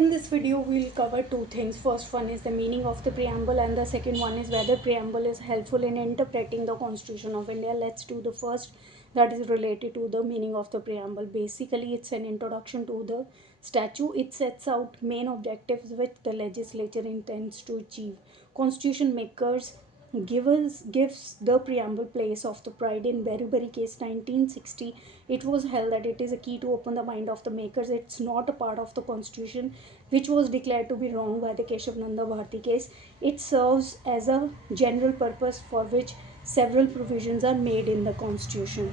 In this video, we'll cover two things. First one is the meaning of the preamble, and the second one is whether preamble is helpful in interpreting the Constitution of India. Let's do the first, that is related to the meaning of the preamble. Basically, it's an introduction to the statute. It sets out main objectives which the legislature intends to achieve. Constitution makers gives the preamble place of the pride. In Beriberi case 1960, it was held that it is a key to open the mind of the makers. It's not a part of the constitution, which was declared to be wrong by the Keshav Nanda Bharti case. It serves as a general purpose for which several provisions are made in the constitution.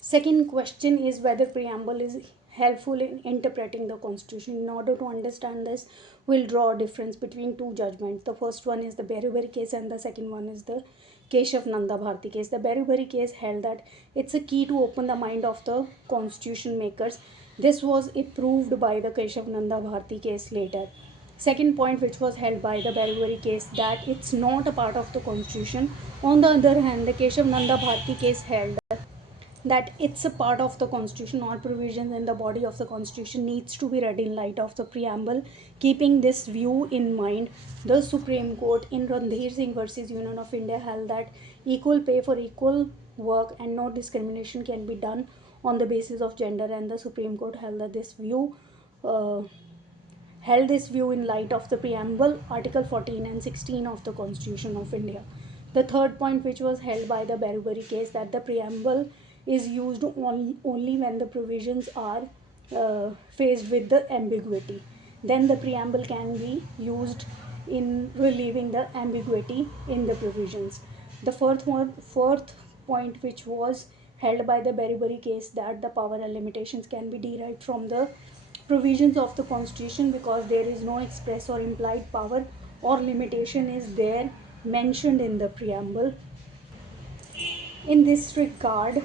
Second question is whether preamble is helpful in interpreting the constitution. In order to understand this, we'll draw a difference between two judgments. The first one is the Beriberi case and the second one is the Keshav Nanda Bharti case. The Beriberi case held that it's a key to open the mind of the constitution makers. This was approved by the Keshav Nanda Bharti case later. Second point, which was held by the Beriberi case, that it's not a part of the constitution. On the other hand, the Keshav Nanda Bharti case held that it's a part of the constitution. All provisions in the body of the constitution needs to be read in light of the preamble. Keeping this view in mind, the Supreme Court in Randhir Singh versus Union of India held that equal pay for equal work and no discrimination can be done on the basis of gender, and the Supreme Court held that this view in light of the preamble, article 14 and 16 of the Constitution of India. The third point, which was held by the Beriberi case, that the preamble is used only when the provisions are faced with the ambiguity. Then the preamble can be used in relieving the ambiguity in the provisions. The fourth point, which was held by the Beriberi case, that the power and limitations can be derived from the provisions of the constitution because there is no express or implied power or limitation is there mentioned in the preamble. In this regard,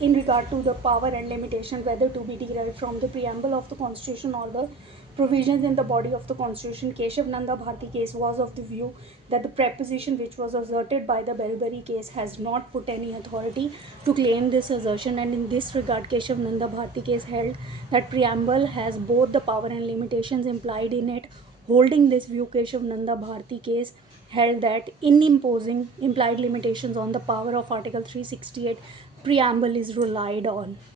in regard to the power and limitation, whether to be derived from the preamble of the constitution or the provisions in the body of the constitution, Keshav Nanda Bharti case was of the view that the preposition which was asserted by the Beriberi case has not put any authority to claim this assertion, and in this regard Keshav Nanda Bharti case held that preamble has both the power and limitations implied in it. Holding this view, Keshav Nanda Bharti case held that in imposing implied limitations on the power of Article 368, preamble is relied on.